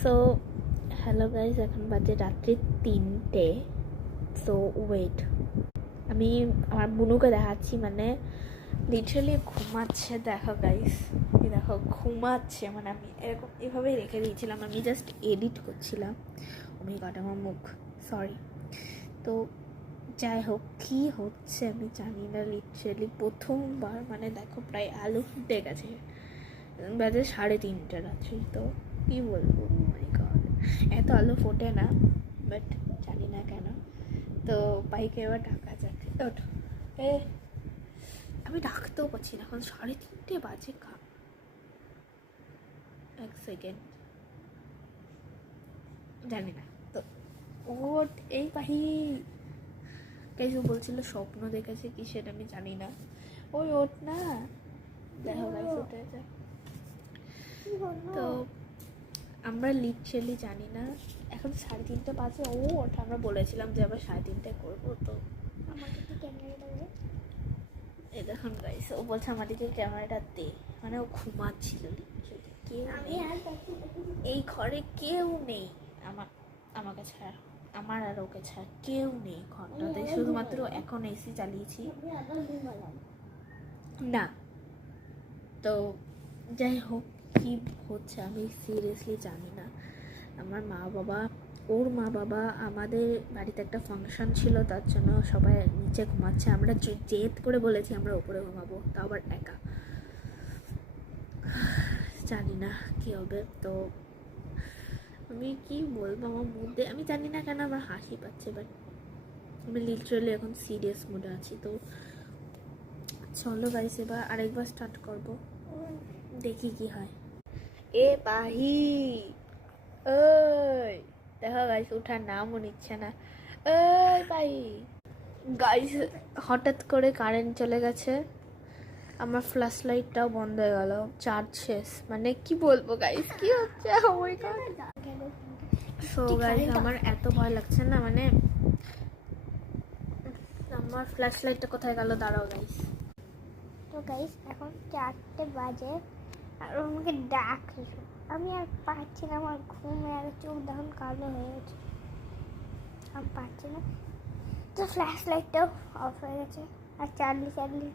So hello guys, এখন বাজে রাত্রি 3টে। সো ওয়েট, আমি আমার বুনুকে দেখাচ্ছি, মানে লিটারালি ঘুমাচ্ছে। দেখো গাইজ, দেখো ঘুমাচ্ছে, মানে আমি এরকম এভাবেই রেখে দিয়েছিলাম, আমি জাস্ট এডিট করছিলাম। আমি গড, আমার মুখ, সরি। তো যাই হোক, কী হচ্ছে আমি জানি না। লিটারালি প্রথমবার, মানে দেখো প্রায় আলু ফুটে গেছে, বাজে 3:30 রাত্রি। তো কী বলবো, মাই গড, এত আলু ফোটে না, বাট জানি না কেন। তো বাইকে এবার ডাকা যাচ্ছে। ওঠ, এ আমি ডাকতেও পারছি না, এখন 3:30 বাজে। এক সেকেন্ড, জানি না। তো ওঠ, এই পাহি কিছু বলছিল, স্বপ্ন দেখেছে কি সেটা আমি জানি না। ওই ওঠ না, দেখো গাইস উঠে যায়। তো আমরা লিটারালি জানি না, এখন 3:30 বাজে। ও ওটা আমরা বলেছিলাম যে আবার 3:30 করবো। তো আমাকে কি ক্যামেরাটা দে। এই দেখুন গাইস, ও বলছে আমাদেরকে ক্যামেরাটা দে, মানে ও ঘুমাচ্ছিল লিটারালি। কেউ নেই এই ঘরে, কেউ নেই আমাকে ছাড়া, আমার আর ওকে ছাড়া কেউ নেই ঘরটাতে, শুধুমাত্র এখন এসি চালিয়েছি না। তো যাই হোক, কী হচ্ছে আমি সিরিয়াসলি জানি না। আমার মা বাবা, ওর মা বাবা, আমাদের বাড়িতে একটা ফাংশন ছিল, তার জন্য সবাই নিচে ঘুমাচ্ছে। আমরা জেদ করে বলেছি আমরা ওপরে ঘুমাবো, তাও আবার একা। জানি না কী হবে। তো আমি কি বলবো, আমার মধ্যে আমি জানি না কেন আমার হাসি পাচ্ছে, বাট আমি লিটারালি এখন সিরিয়াস মুডে আছি। তো চলো গাইস, এবার আরেকবার স্টার্ট করবো, দেখি কি হয়। এ পাহি, ওই দেখো গাইস, ওঠার নামও নিচ্ছে না। ওই পাহি, গাইস হঠাৎ করে কারেন্ট চলে গেছে, আমার ফ্ল্যাশ লাইটটাও বন্ধ হয়ে গেল, চার্জ শেষ। মানে কি বলবো গাইস, কি হচ্ছে। ও মাই গড। সো গাইস, আমার এত ভয় লাগছে না, মানে আমার ফ্ল্যাশ লাইটটা কোথায় গেল, দাঁড়াও গাইস। তো গাইস, এখন 4টে বাজে আর ও আমাকে ডাকলো। আমি আর পারছি না, আমার ঘুমে আর চোখ তখন কালো হয়ে গেছে, আমি পারছি না। তো ফ্ল্যাশ লাইটটাও অফ হয়ে গেছে, আর চার্লি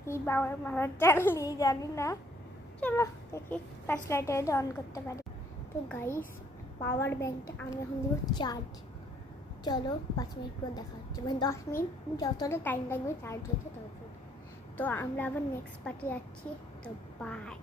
কি বাবার মাথার চার্লি জানি না। চলো দেখি ফ্ল্যাশ লাইটটা অন করতে পারি। তো গাইস, পাওয়ার ব্যাংকটা আমি এখন দিব চার্জ। চলো 5 মিনিট পর দেখা হচ্ছে, মানে 10 মিনিট, যতটা টাইম লাগবে চার্জ হতে ততক্ষণ। তো আমরা আবার নেক্সট পার্টি যাচ্ছি। তো বাই।